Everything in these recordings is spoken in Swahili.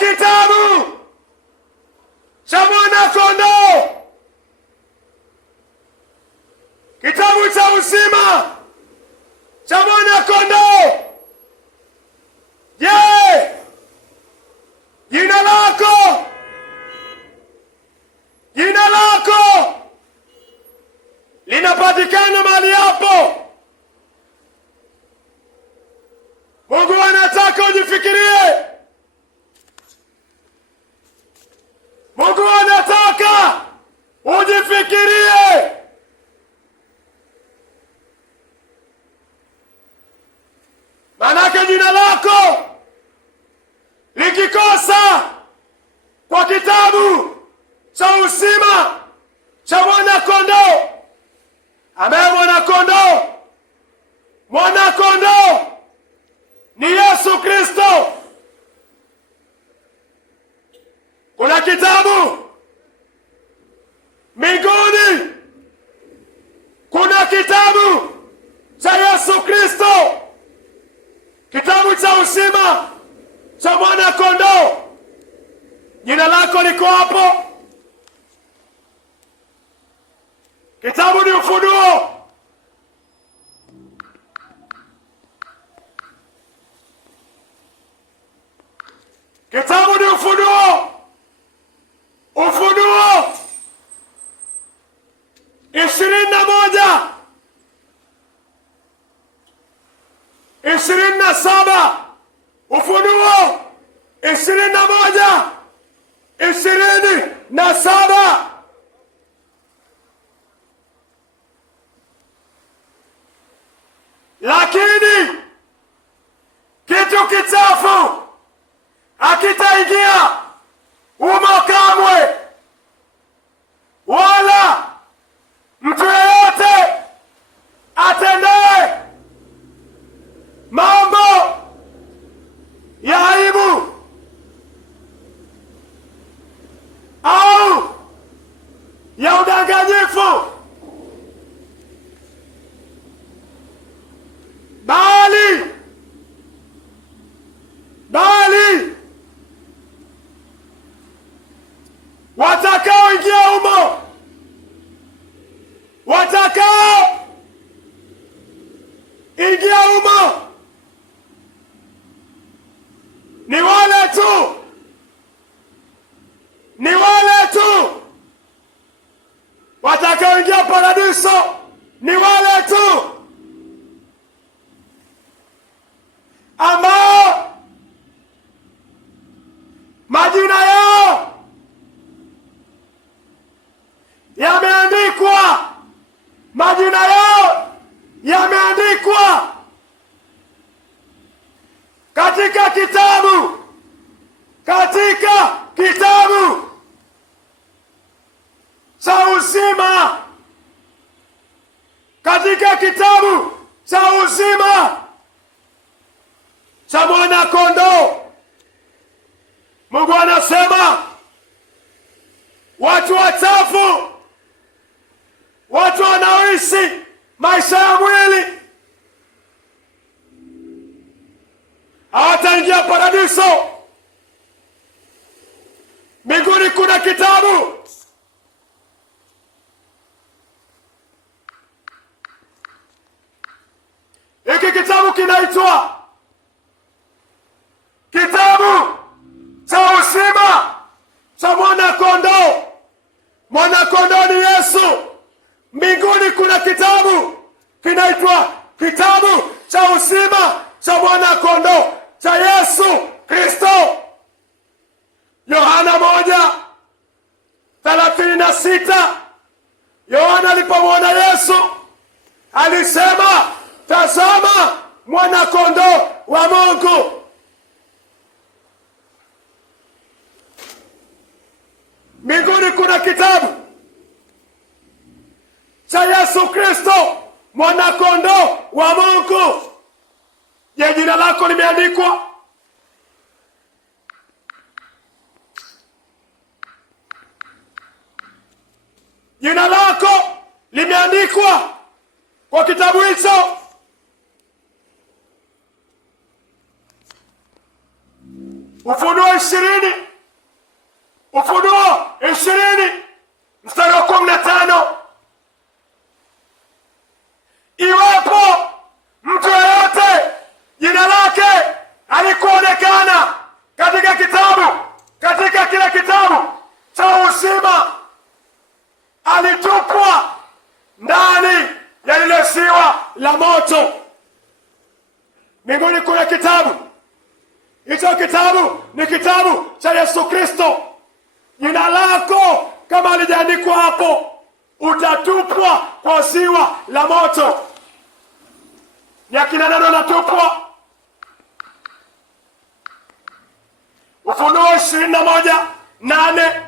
kitabu cha Mwana-Kondoo, kitabu cha uzima cha Mwana-Kondoo. Je, jina lako linapatikana mahali hapo? Mungu anataka ujifikirie. Mungu anataka ujifikirie. Manake jina lako likikosa kwa kitabu cha uzima cha Mwana-Kondoo, ambaye Mwana-Kondoo ni Yesu Kristo. Kuna kitabu mbinguni, kuna kitabu cha Yesu Kristo, kitabu cha uzima cha Mwana-Kondoo. Jina lako liko hapo. Kitabu ni Ufunuo. Kitabu ni Ufunuo. Ufunuo 21, 27. Ufunuo 21, 27. Lakini kitu kichafu hakitaingia humo kamwe, wala mtu yeyote atendaye mambo ya aibu au ya udanganyifu, bali watakaoingia humo, ni wale tu watakaoingia paradiso, ni wale tu ambao majina yao yameandikwa katika kitabu cha uzima, katika kitabu cha uzima cha Mwana-Kondoo. Mungu anasema watu wachafu, watu wanaoishi maisha ya mwili hawataingia paradiso. Mbinguni kuna kitabu. Hiki kitabu kinaitwa kitabu cha uzima cha Mwana-Kondoo. Mwana-Kondoo ni Yesu. Mbinguni kuna kitabu kinaitwa kitabu cha uzima cha Mwana-Kondoo cha Yesu Kristo. Yohana 1:36. Yohana alipomwona Yesu alisema, tazama Mwana-Kondoo wa Mungu. Mbinguni kuna kitabu cha Yesu Kristo, Mwana-Kondoo wa Mungu. Je, jina lako limeandikwa? Jina lako limeandikwa kwa kitabu hicho? Ufunuo 20 mstari wa 15. Iwapo mtu yeyote jina lake alikuonekana katika kile kitabu cha uzima, alitupwa ndani ya lile ziwa la moto. Mbinguni kuna kitabu. Hicho kitabu ni kitabu cha Yesu Kristo. Jina lako kama halijaandikwa hapo, utatupwa kwa ziwa la moto. Ni akina nani wanatupwa? Ufunuo 21:8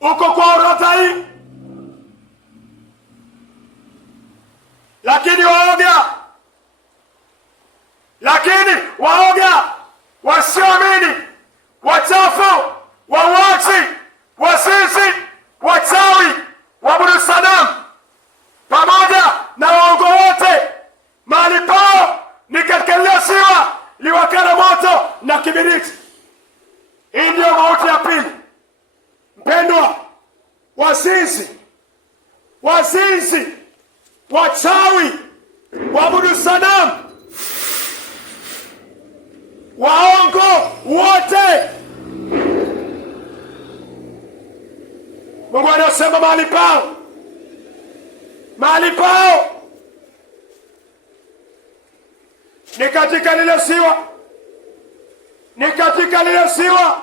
uko kwa orodha hii. Lakini waoga, wasioamini, wachafu, wauaji, wazinzi, wachawi, waabudu sanamu pamoja na waongo wote, mahali pao ni katika lile ziwa liwakalo moto na kiberiti. Hii ndiyo mauti ya pili. Mpendwa, wazinzi, wachawi, waabudu sanamu, waongo wote, Mungu anasema mahali pao ni katika lile ziwa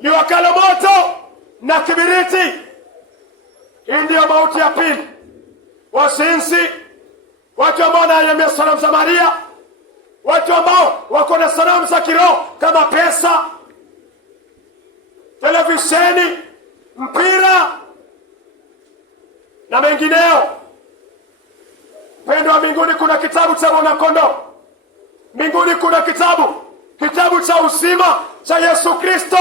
liwakalo moto na kiberiti. Hii ndiyo mauti ya pili. Wazinzi, watu ambao wanaegemea sanamu za Maria, watu ambao wako na sanamu za kiroho kama pesa, televisheni, mpira na mengineo. Mpendwa, mbinguni kuna kitabu cha Mwana-Kondoo. Mbinguni kuna kitabu cha uzima cha Yesu Kristo.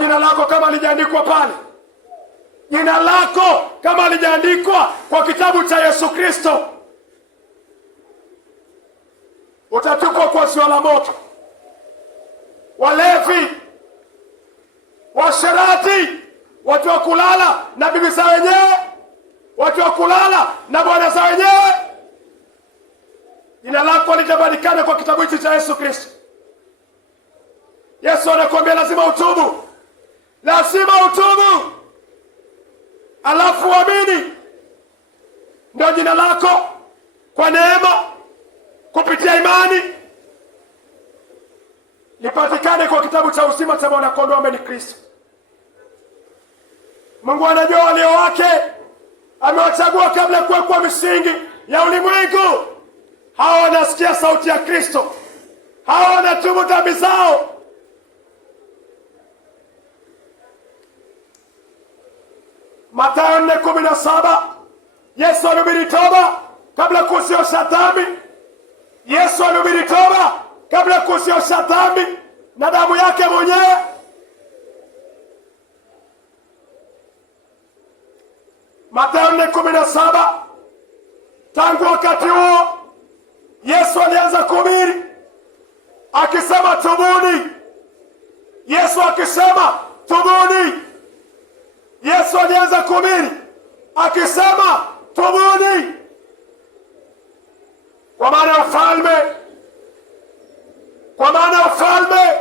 Jina lako kama halijaandikwa pale, jina lako kama halijaandikwa kwa kitabu cha Yesu Kristo, utatupwa kwa ziwa la moto. Walevi, washerati, watu wa kulala na bibi za wenyewe, watu wa kulala na bwana za wenyewe, jina lako litabadikana kwa kitabu hichi cha Yesu Kristo. Yesu anakuambia lazima utubu, alafu uamini, ndio jina lako kwa neema kupitia imani lipatikane kwa kitabu cha uzima cha Mwana-Kondoo ambaye ni Kristo. Mungu anajua walio wake, amewachagua kabla ya kuwekwa misingi ya ulimwengu. Hawa wanasikia sauti ya Kristo, hawa wanatubu dhambi zao. Mathayo 4:17, Yesu alihubiri toba kabla kuziosha dhambi. Yesu alihubiri toba kabla kuziosha dhambi na damu yake mwenyewe. Mathayo 4:17, tangu wakati huo Yesu alianza kuhubiri akisema tubuni. Yesu akisema tubuni. Yesu alianza kuhubiri akisema tubuni, kwa maana ufalme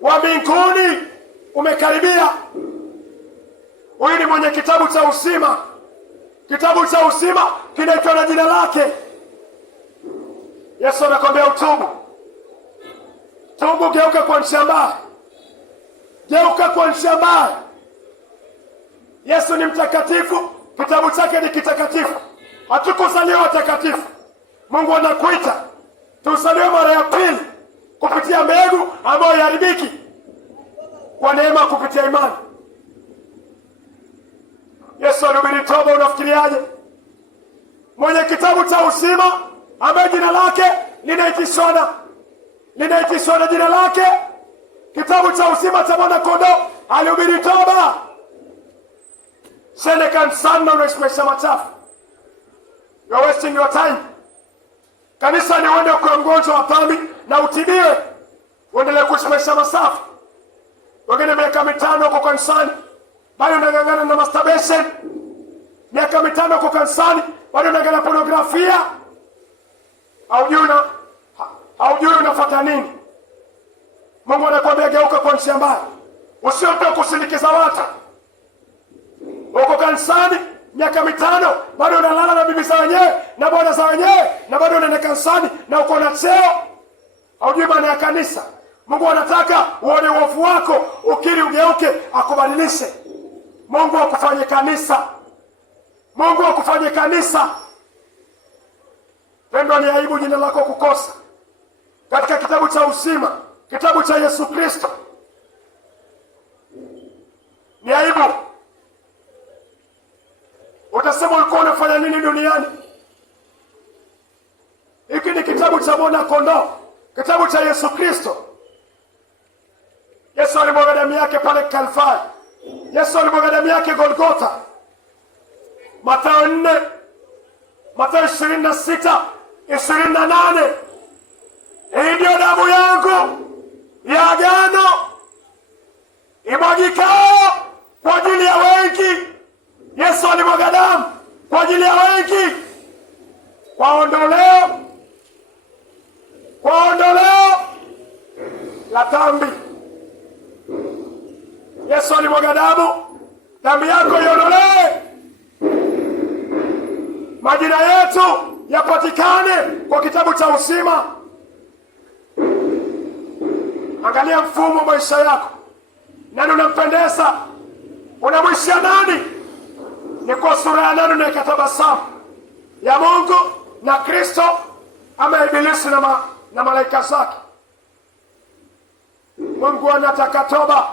wa mbinguni umekaribia. Huyu ni mwenye kitabu cha uzima. Kitabu cha uzima kinaitwa na jina lake. Yesu anakwambia utubu. Tubu, geuka kwa njia mbaya. Yesu ni mtakatifu, kitabu chake ni kitakatifu. Hatukuzaliwa watakatifu. Mungu anakuita tuzaliwe mara ya pili kupitia mbegu ambayo haiharibiki, kwa neema kupitia imani. Yesu alihubiri toba. Unafikiriaje? Mwenye kitabu cha uzima ambaye jina lake linaitishwa na jina lake, kitabu cha uzima cha Mwana-Kondoo, alihubiri toba. Sende kanisani na unaishi maisha machafu. You are wasting your time. Kanisa ni uende kwa mgonjwa wa dhambi na utibiwe. uendelee kuishi maisha masafi. Wengine miaka 5 uko kanisani bado unang'ang'ana na masturbation. Miaka 5 uko kanisani bado unang'ang'ana pornografia. Haujui unafuata nini. Mungu anakuambia geuka kwa njia mbaya. Usiope kusindikiza watu. Uko kanisani miaka 5 bado unalala na bibi za wenyewe na bwana za wenyewe na bado unaenda kanisani na uko na cheo. Haujui maana ya kanisa. Mungu anataka uone uovu wako, ukiri, ugeuke, akubadilishe. Mungu akufanye kanisa. Mungu akufanye kanisa. Pendo, ni aibu jina lako kukosa katika kitabu cha uzima, kitabu cha Yesu Kristo. Ni aibu. Utasema ulikuwa unafanya nini duniani? Hiki ni kitabu cha mwana kondoo, kitabu cha Yesu Kristo. Yesu alimwaga damu yake pale Kalvari. Yesu alimwaga damu yake Golgotha. Mathayo 4, Mathayo 26:28. Hii ndio damu yangu ya agano imwagikao kwa ajili ya wengi. Yesu alimwaga damu kwa ajili ya wengi, kwa ondoleo la dhambi. Yesu alimwaga damu, damu yako iondolewe, majina yetu yapatikane kwa kitabu cha uzima. Angalia mfumo wa maisha yako. Nani unampendeza? Unamwishia nani? Ni kwa sura ya nani unayekatabasamu? Ya Mungu na Kristo ama ibilisi na malaika zake? Mungu anataka toba.